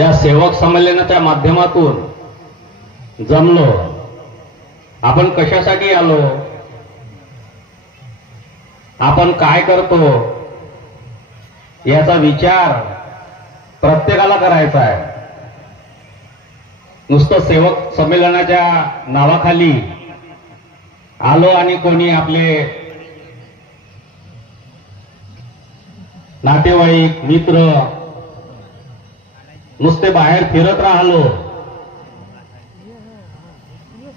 या सेवक संमेलनाच्या माध्यमातून जमलो. आपण कशासाठी आलो, आपण काय करतो याचा विचार प्रत्येकाला करायचा आहे. नुसतं सेवक संमेलनाच्या नावाखाली आलो आणि कोणी आपले नातेवाईक मित्र नुसते बाहेर फिरत राहिलो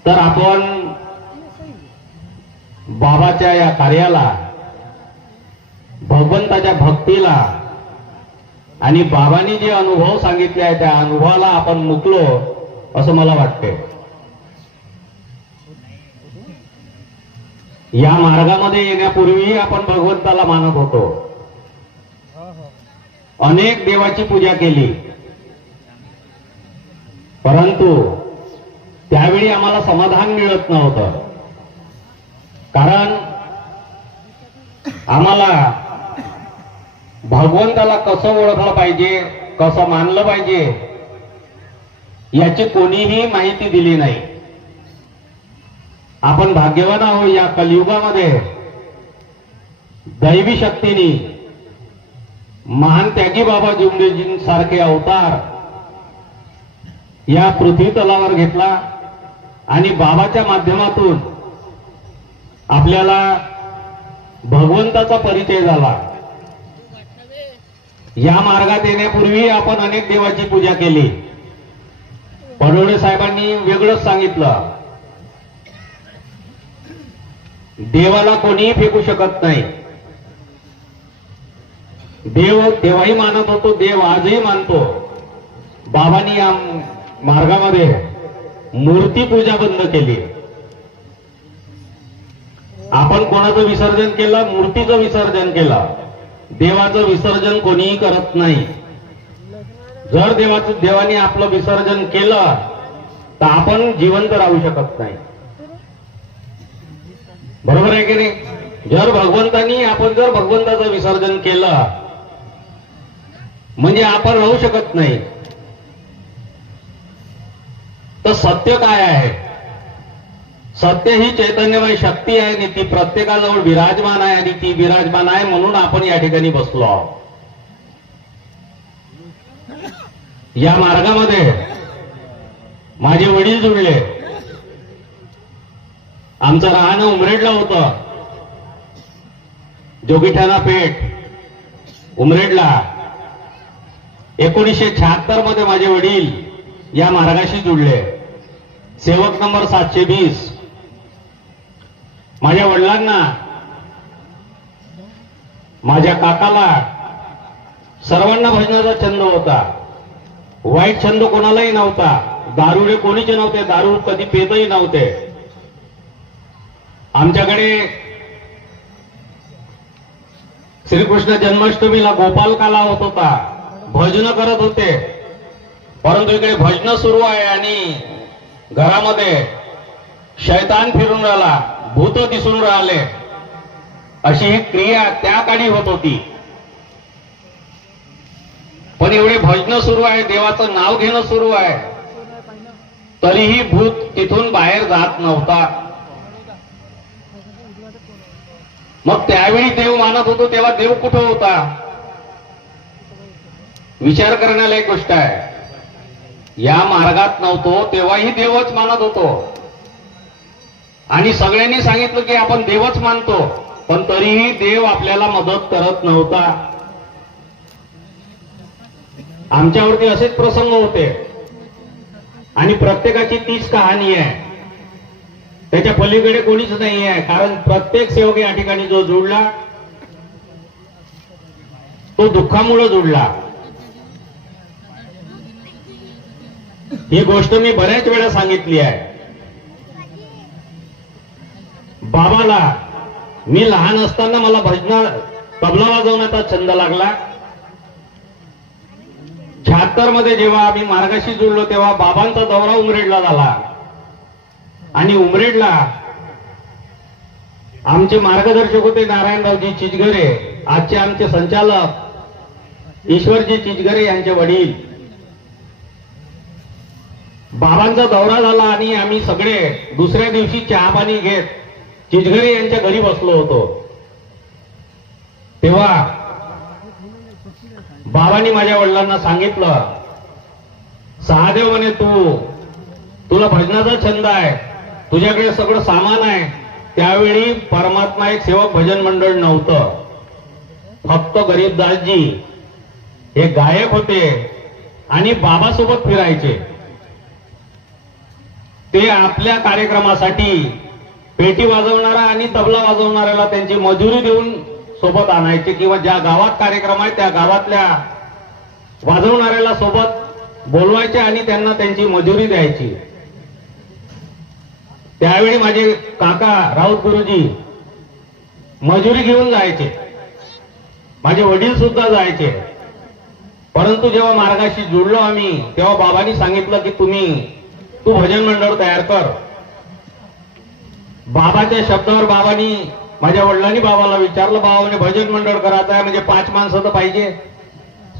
तर आपण बाबाच्या या कार्याला, भगवंताच्या भक्तीला आणि बाबांनी जे अनुभव सांगितले आहे त्या अनुभवाला आपण मुकलो असं मला वाटते. या मार्गामध्ये येण्यापूर्वी आपण भगवंताला मानत होतो, अनेक देवाची पूजा केली, परंतु त्यावेळी आम्हाला समाधान मिळत नव्हतं. कारण आम्हाला भगवंताला कसं ओळखलं पाहिजे, कसं मानलं पाहिजे याची कोणीही माहिती दिली नाही. आपण भाग्यवान आहोत, या कलियुगामध्ये दैवी शक्तीने महान त्यागी बाबा जुमडेजींसारखे अवतार या पृथ्वी तलावर घेतला आणि बाबाच्या माध्यमातून आपल्याला भगवंताचा परिचय झाला. या मार्गात येण्यापूर्वी आपण अनेक देवाची पूजा केली. पडोळे साहेबांनी वेगळंच सांगितलं, देवाला कोणीही फेकू शकत नाही. देव तेव्हाही मानत होतो, देव आजही मानतो. बाबांनी या मार्गामध्ये मूर्ती पूजा बंद केली. आपण कोणाचं विसर्जन केलं, मूर्तीचं विसर्जन केलं. देवाचं विसर्जन कोणीही करत नाही. जर देवाने आपलं विसर्जन केलं तर आपण जिवंत राहू शकत नाही. बरोबर आहे की नाही? आपण जर भगवंताचं विसर्जन केलं म्हणजे आपण राहू शकत नाही. तर सत्य काय आहे? सत्य ही चैतन्यमय शक्ती आहे आणि ती प्रत्येकाजवळ विराजमान आहे आणि ती विराजमान आहे म्हणून आपण या ठिकाणी बसलो आहोत. या मार्गामध्ये माझे वडील जुळले. आमचं राहणं उमरेडला होतं, जोगीठाणा पेठ उमरेडला. 1976 मध्ये माझे वडील या मार्गाशी जुळले. सेवक नंबर 720. माझ्या वडिलांना, माझ्या काकाला सर्वांना भजनाचा छंद होता. वाईट छंद कोणालाही नव्हता. दारुडे कोणीच नव्हते, दारू कधी पेतही नव्हते. आमच्याकडे श्रीकृष्ण जन्माष्टमीला गोपालकाला होत होता, भजन करत होते. परंतु इकडे भजन सुरू आहे आणि घरामध्ये शैतान फिरून राहिला, भूत दिसून राहिले, अशी ही क्रिया त्या काळी होत होती. पण एवढे भजन सुरू आहे, देवाचं नाव घेणं सुरू आहे, तरीही भूत तिथून बाहेर जात नव्हता. मग त्यावेळी देव मानत होतो तेव्हा देव कुठं होता? विचार करण्याला एक गोष्ट आहे. या मार्गात नव्हतो तेव्हाही देवच मानत होतो आणि सगळ्यांनी सांगितलं की आपण देवच मानतो, पण तरीही देव आपल्याला मदत करत नव्हता. आमच्यावरती असेच प्रसंग होते आणि प्रत्येकाची तीच कहाणी आहे. त्याच्या पलीकडे कोणीच नाही आहे. कारण प्रत्येक सेवक या ठिकाणी जो जुळला तो दुःखामुळे जुळला. ही गोष्ट मी बऱ्याच वेळा सांगितली आहे. बाबाला मी लहान असताना मला तबला वाजवण्याचा छंद लागला. 76 मध्ये जेव्हा आम्ही मार्गाशी जुळलो तेव्हा बाबांचा दौरा उमरेडला झाला आणि उमरेडला आमचे मार्गदर्शक होते नारायणरावजी चिचघरे, आजचे आमचे संचालक ईश्वरजी चिचघरे यांचे वडील. बाबांचा दौरा झाला आणि आम्ही सगळे दुसऱ्या दिवशी चहा पाणी घेत चिचघरे यांच्या घरी बसलो होतो. तेव्हा बाबांनी माझ्या वडिलांना सांगितलं, सहादेव म्हणे तुला भजनाचा छंद आहे, तुझ्याकडे सगळं सामान आहे. त्यावेळी परमात्मा एक सेवक भजन मंडळ नव्हतं, फक्त गरीबदासजी हे गायक होते आणि बाबासोबत फिरायचे. ते आपल्या कार्यक्रमासाठी पेटी वाजवणारा आणि तबला वाजवणाऱ्याला त्यांची मजुरी देऊन सोबत आणायचे, किंवा ज्या गावात कार्यक्रम आहे त्या गावातल्या वाजवणाऱ्याला सोबत बोलवायचे आणि त्यांना त्यांची मजुरी द्यायची. त्यावेळी माझे काका राऊत गुरुजी मजुरी घेऊन जायचे, माझे वडील सुद्धा जायचे. परंतु जेव्हा मार्गाशी जुळलो आम्ही, तेव्हा बाबांनी सांगितलं की तू भजन मंडळ तयार कर. बाबाच्या शब्दावर बाबांनी, माझ्या वडिलांनी बाबाला विचारलं, बाबाने भजन मंडळ करायचं आहे म्हणजे 5 माणसं तर पाहिजे.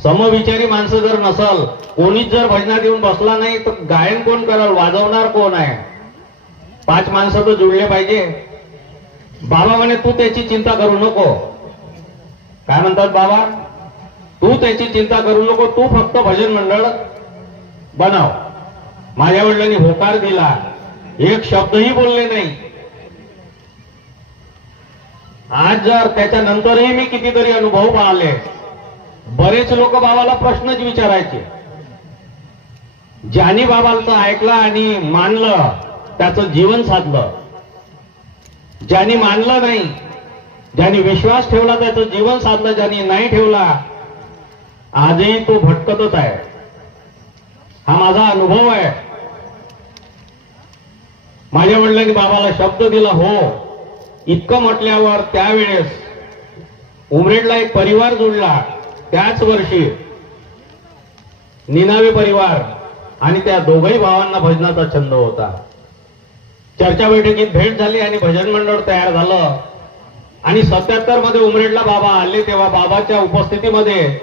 समविचारी माणसं जर नसल, कोणीच जर भजनात येऊन बसला नाही तर गायन कोण कराल, वाजवणार कोण आहे? 5 माणसं तर जुळले पाहिजे. बाबा म्हणे तू त्याची चिंता करू नको. काय म्हणतात बाबा? तू त्याची चिंता करू नको, तू फक्त भजन मंडळ बनव. माझ्या वडिलांनी होकार दिला, एक शब्दही बोलले नाही. आज जर त्याच्यानंतरही मी कितीतरी अनुभव पाहिले, बरेच लोक बाबाला प्रश्नच विचारायचे. ज्यांनी बाबांचं ऐकलं आणि मानलं त्याचं जीवन साधलं, ज्यांनी मानलं नाही, ज्यांनी विश्वास ठेवला त्याचं जीवन साधलं, ज्यांनी नाही ठेवला आजही तो भटकतच आहे. हा माझा अनुभव आहे. माझ्या वडिलांनी बाबाला शब्द दिला हो, इतकं म्हटल्यावर त्यावेळेस उमरेडला एक परिवार जुळला. त्याच वर्षी निनावे परिवार, आणि त्या दोघही भावांना भजनाचा छंद होता. चर्चा बैठकीत भेट झाली आणि भजन मंडळ तयार झालं. आणि 77 मध्ये उमरेडला बाबा आले, तेव्हा बाबाच्या उपस्थितीमध्ये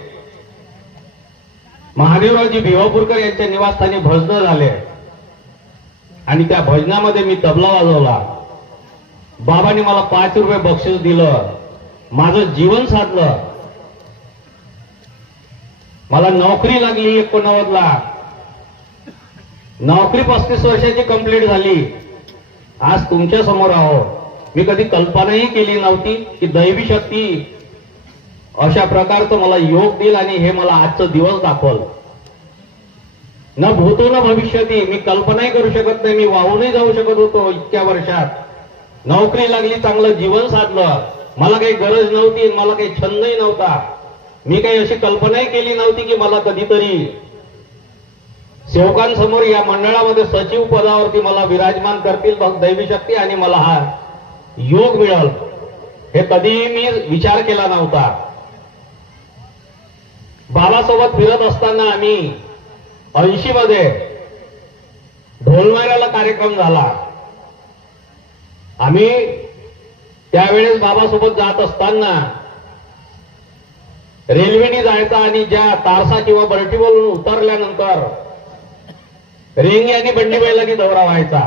महादेवरावजी भिवापूरकर यांच्या निवासस्थानी भजन झाले आणि त्या भजनामध्ये मी तबला वाजवला. बाबांनी मला 5 रुपये बक्षीस दिलं, माझं जीवन साधलं. मला नोकरी लागली 89 ला. नोकरी 35 वर्षाची कंप्लीट झाली. आज तुमच्या समोर आहो. मी कधी कल्पनाही केली नव्हती की दैवी शक्ती अशा प्रकारचं मला योग देईल आणि हे मला आजचं दिवस दाखवल. न भूतो न भविष्यती. मी कल्पनाही करू शकत नाही. मी वाहूनही जाऊ शकत होतो इतक्या वर्षात. नोकरी लागली, चांगलं जीवन साधलं. मला काही गरज नव्हती, मला काही छंदही नव्हता. मी काही अशी कल्पनाही केली नव्हती की मला कधीतरी सेवकांसमोर या मंडळामध्ये सचिव पदावरती मला विराजमान करतील दैवी शक्ती आणि मला हा योग मिळेल, हे कधीही मी विचार केला नव्हता. बाबासोबत फिरत असताना आम्ही 80 मध्ये ढोलमाऱ्याला कार्यक्रम झाला. आम्ही त्यावेळेस बाबासोबत जात असताना रेल्वेने जायचा आणि ज्या तारसा किंवा बर्टीवरून उतरल्यानंतर रेंगी आणि बंडी बैलांनी दौरा व्हायचा.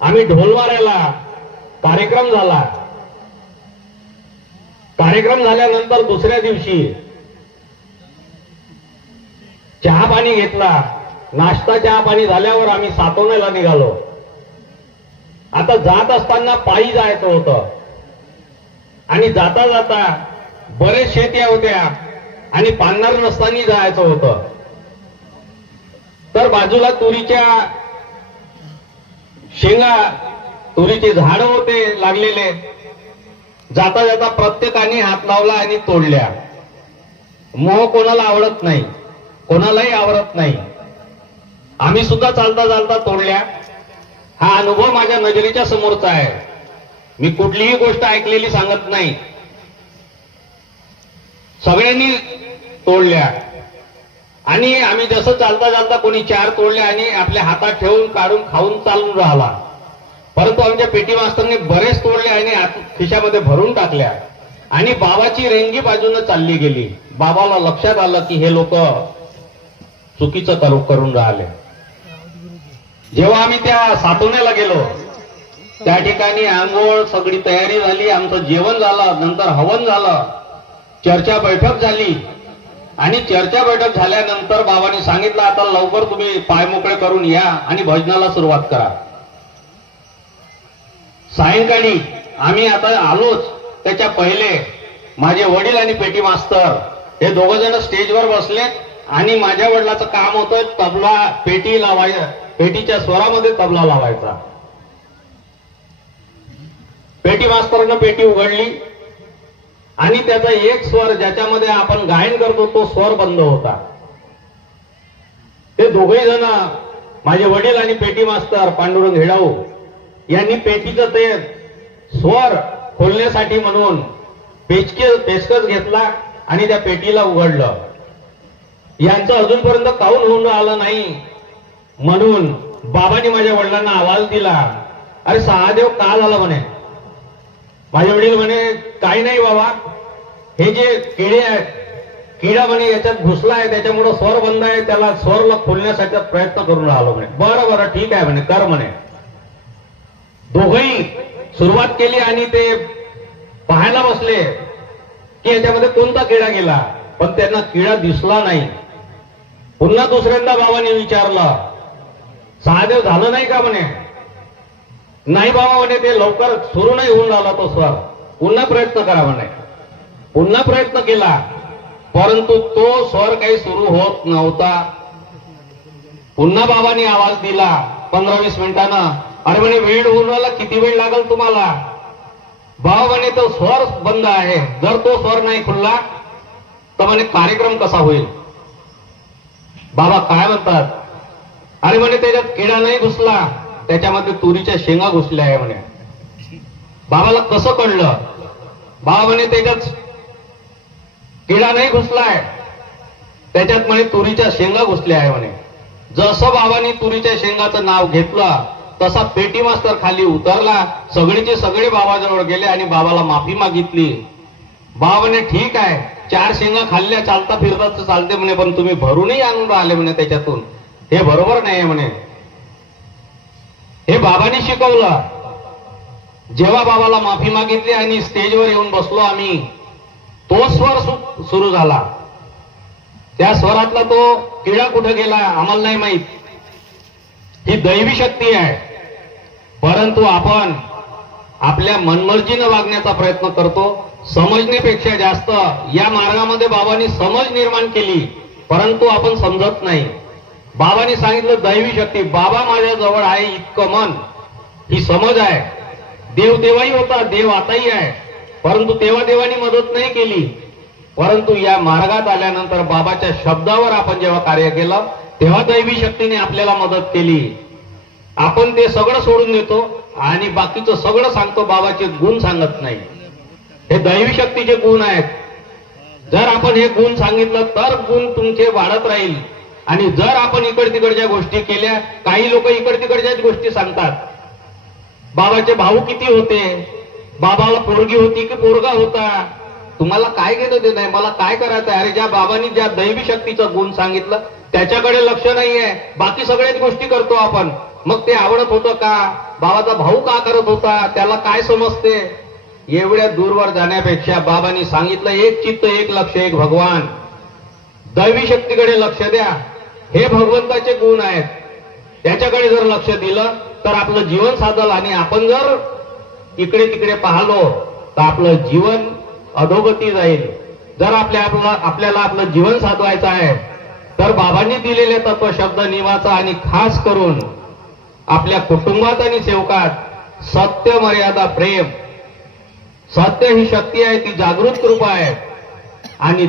आम्ही ढोलमाऱ्याला कार्यक्रम झाला. कार्यक्रम झाल्यानंतर दुसऱ्या दिवशी चहा पाणी घेतला. नाश्ता चहा पाणी झाल्यावर आम्ही सातवण्याला निघालो. आता जात असताना पायी जायचं होतं आणि जाता जाता बरेच शेत्या होत्या आणि पाननार रस्त्यानी जायचं होतं. तर बाजूला तुरीच्या शेंगा, तुरीचे झाड होते लागलेले. जाता जाता प्रत्येकाने हात लावला आणि तोडल्या. मोह कोणाला आवडत नाही, कोणालाही आवडत नाही. आम्ही सुद्धा चालता चालता तोडल्या. हा अनुभव माझ्या नजरेच्या समोरचा आहे. मी कुठलीही गोष्ट ऐकलेली सांगत नाही. सगळ्यांनी तोडल्या आणि आम्ही जसं चालता चालता कोणी 4 तोडल्या आणि आपल्या हातात ठेवून काढून खाऊन चालून राहिला. परंतु आमच्या पेटी मास्तरने बरेच तोडले आणि खिशामध्ये भरून टाकल्या आणि बाबाची रेंगी बाजूने चालली गेली. बाबाला लक्षात आलं की हे लोक चुकीचं करून राहिले. जेव्हा आम्ही त्या सातोण्याला गेलो त्या ठिकाणी आंघोळ सगळी तयारी झाली, आमचं जेवण झालं, नंतर हवन झालं, चर्चा बैठक झाली आणि चर्चा बैठक झाल्यानंतर बाबांनी सांगितलं आता लवकर तुम्ही पाय मोकळे करून या आणि भजनाला सुरुवात करा. सायंकाळी आम्ही आता आलोच त्याच्या पहिले माझे वडील आणि पेटी मास्तर हे दोघ जण स्टेजवर बसले आणि माझ्या वडिलाचं काम होतं तबला पेटी लावायचं, पेटीच्या स्वरामध्ये तबला लावायचा. पेटी मास्तरनं पेटी उघडली आणि त्याचा एक स्वर ज्याच्यामध्ये आपण गायन करतो तो स्वर बंद होता. ते दोघेही जण माझे वडील आणि पेटी मास्तर पांडुरंग हेडाऊ यांनी पेटीचं ते स्वर खोलण्यासाठी म्हणून पेचकस घेतला आणि त्या पेटीला उघडलं. यांचं अजूनपर्यंत काऊन होऊन आलं नाही म्हणून बाबांनी माझ्या वडिलांना आवाज दिला, अरे सहादेव का झालं म्हणे. माझे वडील म्हणे काही नाही बाबा, हे जे किडे आहेत, किडा म्हणे याच्यात घुसला आहे त्याच्यामुळे स्वर बंद आहे, त्याला स्वरला खोलण्यासाठी प्रयत्न करून राहिलो म्हणे. बरं बरं ठीक आहे म्हणे, कर म्हणे. दोघंही सुरुवात केली आणि ते पाहायला बसले की याच्यामध्ये कोणता किडा गेला, पण त्यांना किडा दिसला नाही. पुन्हा दुसऱ्यांदा बाबांनी विचारलं, सहादेव झालं नाही का म्हणे. नाही बाबा म्हणे, ते लवकर सुरू नाही होऊन राहिला तो स्वर, पुन्हा प्रयत्न करा म्हणे. पुन्हा प्रयत्न केला परंतु तो स्वर काही सुरू होत नव्हता. पुन्हा बाबांनी आवाज दिला 15-20 मिनिटांना, अरे म्हणे वेळ होऊन राहिला, किती वेळ लागेल तुम्हाला. बाबा म्हणे तो स्वर बंद आहे, जर तो स्वर नाही खुलला तर म्हणे कार्यक्रम कसा होईल. बाबा काय म्हणतात, अरे म्हणे त्याच्यात किडा नाही घुसला, त्याच्यामध्ये तुरीच्या शेंगा घुसल्या आहे म्हणे. बाबाला कसं कळलं. बाबा म्हणे त्याच्यात किडा नाही घुसलाय, त्याच्यात म्हणे तुरीच्या शेंगा घुसल्या आहे म्हणे. जसं बाबांनी तुरीच्या शेंगाचं नाव घेतलं तसा पेटी मास्तर खाली उतरला, सगळेचे सगळे बाबाजवळ गेले आणि बाबाला माफी मागितली. बाबा म्हणे ठीक आहे, 4 शेंगा खाल्ल्या चालता फिरता चालते म्हणे, पण तुम्ही भरूनही आणून राहिले म्हणे त्याच्यातून, हे बरोबर नाही म्हणे. हे बाबांनी शिकवलं. जेव्हा बाबाला माफी मागितली आणि स्टेजवर येऊन बसलो आम्ही, तो स्वर सुरू झाला. त्या स्वरातला तो किडा कुठे गेला आम्हाला नाही माहित. ही दैवी शक्ती आहे, परंतु आपण आपल्या मनमर्जीनं वागण्याचा प्रयत्न करतो. समजण्यापेक्षा जास्त या मार्गामध्ये बाबांनी समज निर्माण केली, परंतु आपण समजत नाही. बाबांनी सांगितलं दैवी शक्ती, बाबा माझ्या जवळ आहे इतकं मन, ही समज आहे. देव तेव्हाही होता, देव आताही आहे, परंतु तेव्हा देवानी मदत नाही केली. परंतु या मार्गात आल्यानंतर बाबाच्या शब्दावर आपण जेव्हा कार्य केलं तेव्हा दैवी शक्तीने आपल्याला मदत केली. आपण ते सगळं सोडून देतो आणि बाकीचं सगळं सांगतो, बाबाचे गुण सांगत नाही. हे दैवी शक्तीचे गुण आहेत. जर आपण हे गुण सांगितलं तर गुण तुमचे वाढत राहील. आणि जर आपण इकड तिकडच्या गोष्टी केल्या, काही लोक इकड तिकडच्याच गोष्टी सांगतात. बाबाचे भाऊ किती होते, बाबाला पोरगी होती की पोरगा होता, तुम्हाला काय घेणं ते नाही, मला काय करायचं. अरे ज्या बाबांनी ज्या दैवी शक्तीचं गुण सांगितलं त्याच्याकडे लक्ष नाहीये, बाकी सगळ्याच गोष्टी करतो आपण. मग ते आवडत होतं का, बाबाचा भाऊ का करत होता, त्याला काय समजते. एवढ्या दूरवर जाण्यापेक्षा बाबांनी सांगितलं एक चित्त एक लक्ष एक भगवान. दैवी शक्तीकडे लक्ष द्या, हे भगवंताचे गुण आहेत. त्याच्याकडे जर लक्ष दिलं तर आपलं जीवन साधल. आणि आपण जर इकडे तिकडे पाहलो तर आपलं जीवन अधोगती जाईल. जर आपल्याला आपलं जीवन साधवायचं आहे तर बाबांनी दिलेले तत्वशब्द निवाचा आणि खास करून आपल्या कुटुंबात आणि सेवकात सत्य, मर्यादा, प्रेम. सत्य ही शक्ती आहे, ती जागृत कृपा आहे आणि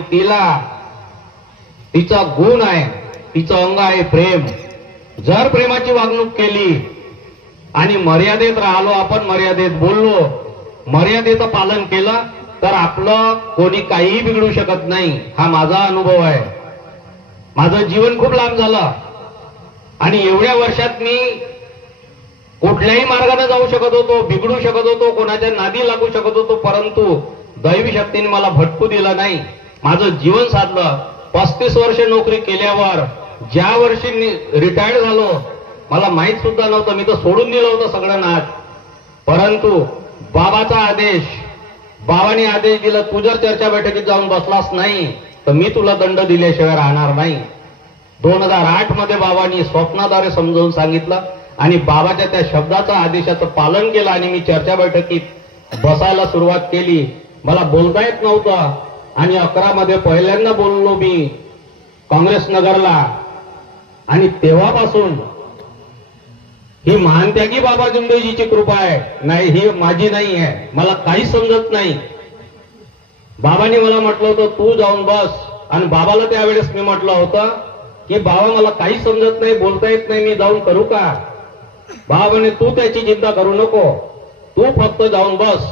तिचा गुण आहे, तिचं अंग आहे प्रेम. जर प्रेमाची वागणूक केली आणि मर्यादेत राहिलो, आपण मर्यादेत बोललो, मर्यादेचं पालन केलं तर आपलं कोणी काहीही बिघडू शकत नाही. हा माझा अनुभव आहे. माझं जीवन खूप लांब झालं आणि एवढ्या वर्षात मी कुठल्याही मार्गाने जाऊ शकत होतो, बिघडू शकत होतो, कोणाच्या नादी लागू शकत होतो, परंतु दैवी शक्तीने मला भटकू दिलं नाही. माझं जीवन साधलं. 35 वर्ष नोकरी केल्यावर ज्या वर्षी रिटायर्ड झालो मला माहित सुद्धा नव्हतं, मी तर सोडून दिलं होतं सगळं नाच. परंतु बाबाचा आदेश, बाबांनी आदेश दिला, तू जर चर्चा बैठकीत जाऊन बसलास नाही तर मी तुला दंड दिल्याशिवाय राहणार नाही. 2008 मध्ये बाबांनी स्वप्नाद्वारे समजावून सांगितलं आणि बाबाच्या त्या शब्दाचं आदेशाचं पालन केलं आणि मी चर्चा बैठकीत बसायला सुरुवात केली. मला बोलता येत नव्हतं आणि 11 मध्ये पहिल्यांदा बोललो मी काँग्रेस नगरला. आणि तेव्हापासून ही महानत्यागी बाबा जुंदेजीची कृपा आहे, नाही ही माझी नाही आहे. मला काही समजत नाही. बाबांनी मला म्हटलं होतं तू जाऊन बस, आणि बाबाला त्यावेळेस मी म्हटलं होतं की बाबा मला काही समजत नाही, बोलता येत नाही, मी जाऊन करू का? बाबा म्हणे तू त्याची चिंता करू नको, तू फक्त जाऊन बस.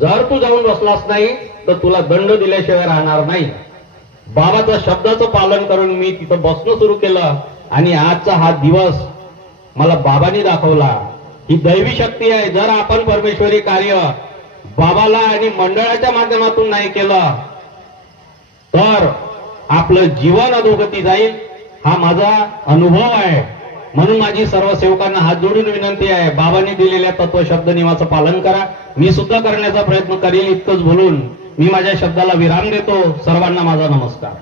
जर तू जाऊन बसलास नाही तर तुला दंड दिल्याशिवाय राहणार नाही. बाबाच्या शब्दाचं पालन करून मी तिथं बसणं सुरू केलं आणि आजचा हा दिवस मला बाबांनी दाखवला. ही दैवी शक्ती आहे. जर आपण परमेश्वरी कार्य बाबाला आणि मंडळाच्या माध्यमातून नाही केलं तर आपलं जीवन अधोगती जाईल. हा माझा अनुभव आहे. म्हणून माझी सर्व सेवकांना हात जोडून विनंती आहे, बाबांनी दिलेल्या तत्वशब्द नियमाचं पालन करा. मी सुद्धा करण्याचा प्रयत्न करेल. इतकंच बोलून मी माझ्या शब्दाला विराम देतो. सर्वांना माझा नमस्कार.